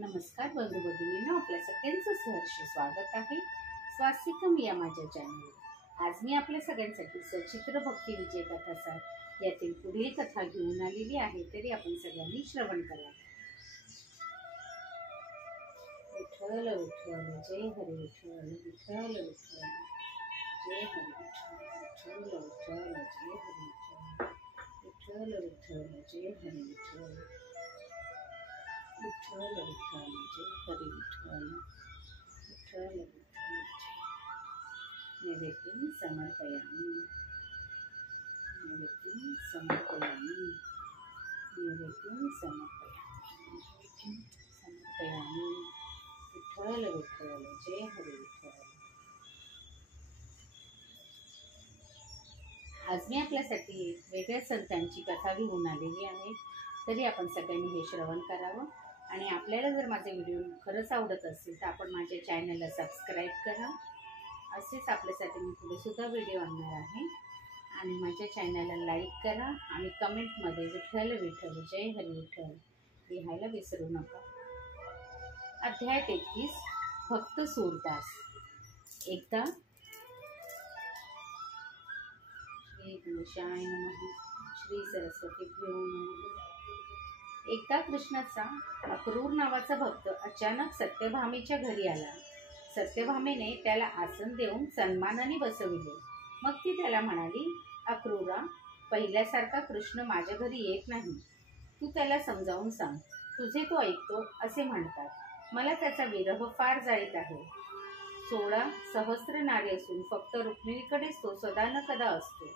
नमस्कार बंधू भगिनींनो, आपल्या सगळ्यांचं सहर्ष स्वागत आहे स्वास्तिकम या माझ्या चॅनलवर। आज मी आपल्या सगळ्यांसाठी सचित्र भक्ती विजय कथासार यातील पुढील कथा घेऊन आलेली आहे, तरी आपण सगळ्यांनी श्रवण करा। विठ्ठल विठ्ठल जय हरी विठ्ठल, विठ्ठल विठ्ठल जय हरी विठ्ठल, विठ्ठल विठ्ठल जय हरी विठ्ठल, विठ्ठल विठ्ठल जय हरी विठ्ठल, विठ्ठल विठ्ठल जय हरी विठ्ठल, विठ्ठल विठ्ठल नैवेद्यं समर्पयामि, नैवेद्यं समर्पयामि, नैवेद्यं समर्पयामि, नैवेद्यं समर्पयामि, विठ्ठल विठ्ठल जय हरी विठ्ठल। आज मी आपल्यासाठी वेगळ्या संतांची कथा घेऊन आलेली आहे, तरी आपण सगळ्यांनी हे श्रवण करावं। आणि आपल्याला जर माझे व्हिडिओ खरंच आवडत असेल तर आपण माझ्या चॅनलला सबस्क्राईब करा। असेच आपल्यासाठी मी पुढे सुद्धा व्हिडिओ आणणार आहे। आणि माझ्या चॅनलला लाईक करा आणि कमेंटमध्ये विठ्ठल विठ्ठल जय हरी विठ्ठल लिहायला विसरू नका। अध्याय 33 भक्त सूरदास। एकदा श्री गणेशाय नमः, श्री सरस्वतीभ्यो नमः। एकदा कृष्णाचा अक्रूर नावाचा भक्त अचानक सत्यभामेच्या घरी आला। सत्यभामेने त्याला आसन देऊन सन्मानाने बसविले। मग ती त्याला म्हणाली, अक्रूरा, पहिल्यासारखा कृष्ण माझ्या घरी येत नाही। तू त्याला समजावून सांग, तुझे तो ऐकतो असे म्हणतात। मला त्याचा विरह फार जाईत आहे। 16 सहस्र नारी असून फक्त रुक्मिणीकडेच तो सदा न कदा असतो।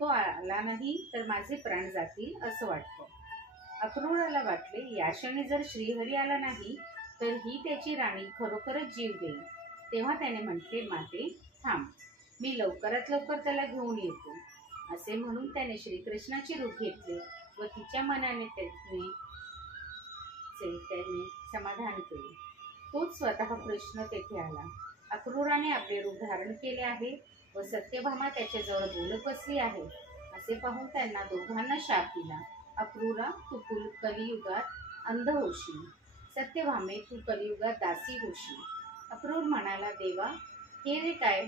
तो आला नाही तर माझे प्राण जातील असं वाटतं। अक्रूराला वाटले, या क्षणी जर श्रीहरी आला नाही तर ही त्याची राणी खरोखरच जीव देईल। तेव्हा त्याने म्हटले, माते थांब, मी लवकरात लवकर त्याला घेऊन येतो। असे म्हणून त्याने श्रीकृष्णाचे रूप घेतले व तिच्या मनाने त्याने समाधान केले। तोच स्वतः कृष्ण तेथे आला। अक्रूराने आपले रूप धारण केले आहे व सत्यभामा त्याच्याजवळ बोलत बसली आहे असे पाहून त्यांना दोघांना शाप दिला। अक्रूरा, तू कलियुगात अंध होशील, सत्यभामे तू कलियुगात दासी होशील। अक्रूर म्हणाला, देवा हे रे काय,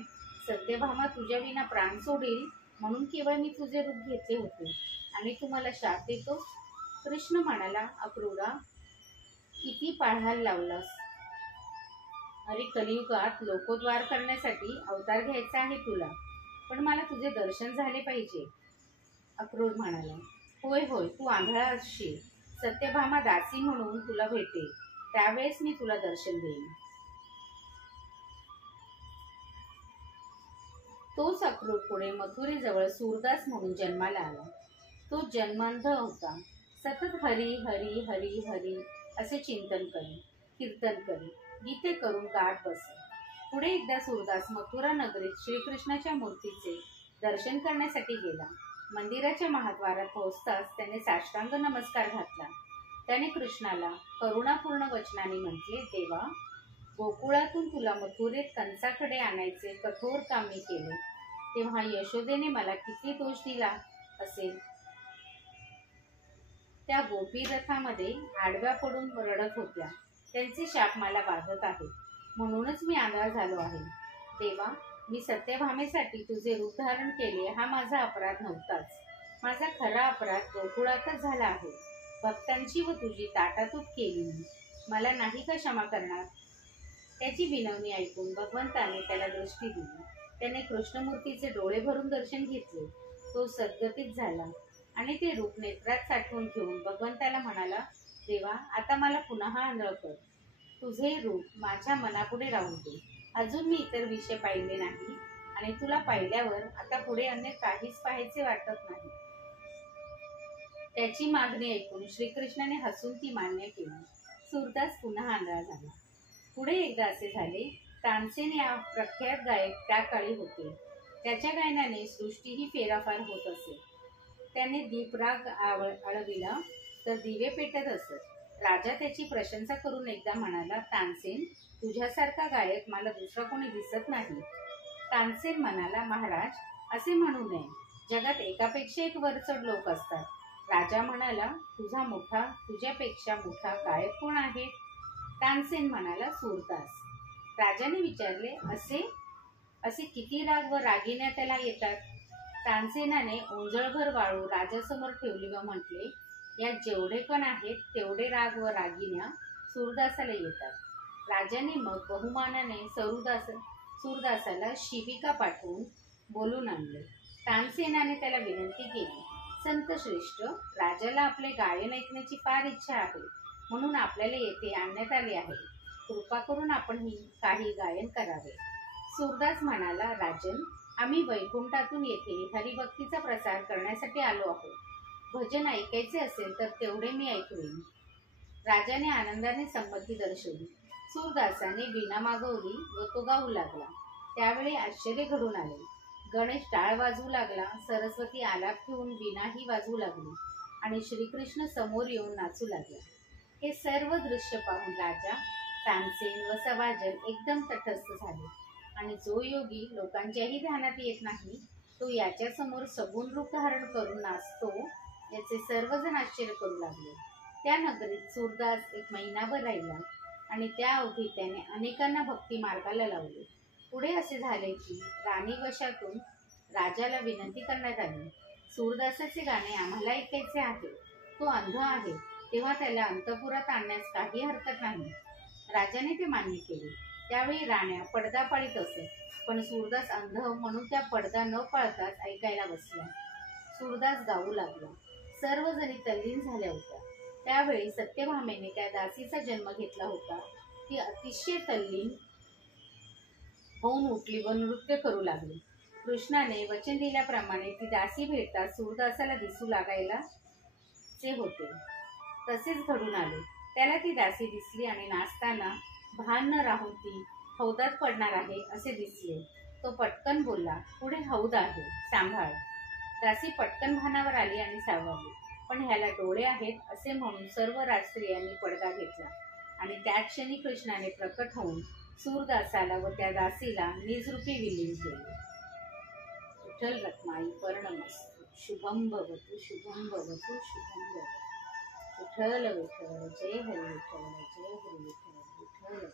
सत्यभामा तुझ्या विना प्राण सोडेल म्हणून केवळ मी तुझे रूप घेतले होते आणि तू मला शाप देतोस। कृष्ण म्हणाला, अक्रूरा किती पाळहाल लावलास। अरे कलियुगात लोकोद्धार करण्यासाठी अवतार घ्यायचा आहे तुला, पण मला तुझे दर्शन झाले पाहिजे। अक्रूर म्हणाला, होय होय, तू आंधळा असशील, सत्यभामा दासी म्हणून तुला भेटेल, त्यावेळेस मी तुला दर्शन देईन। तोच अक्रूर पुढे मथुरेजवळ सूरदास म्हणून जन्माला आला। तो जन्मांध होता। सतत हरी हरी हरी हरी असे चिंतन करी, कीर्तन करी, गीते करून गात बसे। पुढे एकदा सूरदास मथुरा नगरीत श्रीकृष्णाच्या मूर्तीचे दर्शन करण्यासाठी गेला। मंदिराच्या महाद्वारात पोहोचताच त्याने साष्टांग नमस्कार घातला। त्याने कृष्णाला करुणापूर्ण वचनाने म्हटले, देवा गोकुळातून तुला मथुरेत कंसाकडे आणायचे कठोर काम मी केले, तेव्हा यशोदेने मला किती दोष दिला असेल। त्या गोपी रथामध्ये आडव्या पडून रडत होत्या, त्यांचे शाप मला बाधत आहे, म्हणूनच मी आंधळा झालो आहे। देवा मी सत्यभामेसाठी तुझे रूप धारण केले हा माझा अपराध नव्हताच। माझा खरा अपराध गोकुळातच झाला आहे। भक्तांची व तुझी ताटातूट केली मी, मला नाही का क्षमा करणार। त्याची विनवणी ऐकून भगवंताने त्याला दृष्टी दिली। त्याने कृष्णमूर्तीचे डोळे भरून दर्शन घेतले। तो सद्गतीत झाला आणि ते रूप नेत्रात साठवून घेऊन भगवंताला म्हणाला, देवा आता मला पुन्हा आंधळ कर, तुझे रूप माझ्या मनापुढे राहू दे। अजून मी इतर विषय पाहिले नाही आणि तुला पाहिल्यावर आता पुढे अन्य काहीच पाहायचे वाटत नाही। त्याची मागणी ऐकून श्रीकृष्णाने हसून ती मान्य केली। सूरदास पुन्हा आंधळा झाला। पुढे एकदा असे झाले, तानसेन या प्रख्यात गायक त्या काळी होते। त्याच्या गायनाने सृष्टीही फेराफार होत असे। त्याने दीपराग आळविला तर दिवे पेटत असत। राजा त्याची प्रशंसा करून एकदा म्हणाला, तानसेन तुझ्यासारखा गायक मला दुसरा कोणी दिसत नाही। तानसेन म्हणाला, महाराज असे म्हणू नये, जगात एकापेक्षा एक वरचढ लोक असतात। राजा म्हणाला, तुझ्यापेक्षा मोठा गायक कोण आहे। तानसेन म्हणाला, सूरदास. राजाने विचारले, असे किती राग व रागिण्या त्याला येतात? तानसेनाने ओंजळभर वाळू राजासमोर ठेवली व म्हटले, यात जेवढे कण आहेत तेवढे राग व रागिण्या सूरदासाला येतात. राजाने मग बहुमानाने सूरदासाला शिबिका पाठवून बोलून आणले. तानसेनाने त्याला विनंती केली, संत श्रेष्ठ, राजाला आपले गायन ऐकण्याची फार इच्छा आहे, म्हणून आपल्याला येथे आणण्यात आले आहे. कृपा करून आपण काही गायन करावे. सूरदास म्हणाला, राजन, आम्ही वैकुंठातून येथे हरिभक्तीचा प्रसार करण्यासाठी आलो आहोत. भजन ऐकायचे असेल तर तेवढे मी ऐकवेन. राजाने आनंदाने संमती दर्शवली. सूरदासाने वीणा मागवली व तो गाऊ लागला. त्यावेळी आश्चर्य घडून आले. गणेश टाळ वाजवू लागला, सरस्वती आलाप घेऊन वीणाही वाजवू लागली आणि श्रीकृष्ण समोर येऊन नाचू लागला. हे सर्व दृश्य पाहून राजा, तानसेन व सवाजन एकदम तटस्थ झाले आणि जो योगी लोकांच्याही ध्यानात येत नाही तो याच्या समोर सगुण रूप धारण करून नाचतो याचे सर्वजण आश्चर्य करू लागले. त्या नगरीत सूरदास 1 महिनाभर राहिला आणि त्या अवधीत त्याने अनेकांना भक्ती मार्गाला लावले. पुढे असे झाले की राणी वशातून राजाला विनंती करण्यात आली, सूरदासाचे गाणे आम्हाला ऐकायचे आहे. तो अंध आहे, तेव्हा त्याला अंतपुरात आणण्यास काही हरकत नाही. राजाने ते मान्य केले. त्यावेळी राण्या पडदा पाळीत असत, पण सूरदास अंध म्हणून त्या पडदा न पाळताच ऐकायला बसल्या. सूरदास गाऊ लागला. सर्वजणी तल्लीन झाल्या होत्या. त्यावेळी सत्यभामेने त्या दासीचा जन्म घेतला होता. ती अतिशय तल्लीन होऊन उठली व नृत्य करू लागली. कृष्णाने वचन दिल्याप्रमाणे ती दासी भेटताच सूरदासाला दिसू लागायचे होते. तसेच घडून आले. त्याला ती दासी दिसली आणि नाचताना भान न राहून ती हौदात पडणार आहे असे दिसले. तो पटकन बोलला, पुढे हौद आहे, सांभाळ. दासी पटकन भानावर आली आणि सावरली. पण ह्याला डोळे आहेत असे म्हणून सर्व राजस्त्रियांनी पडदा घेतला आणि त्या क्षणी कृष्णाने प्रकट होऊन सूरदासाला व त्या दासीला निजरूपी विलीन केले. विठ्ठल रखमाई पर्णमस्तु. शुभम भवतु, शुभम भवतु, शुभम भवतु. विठ्ठल विठ्ठल, जय हरी विठ्ठल, जय हरी विठ्ठल, विठ्ठल.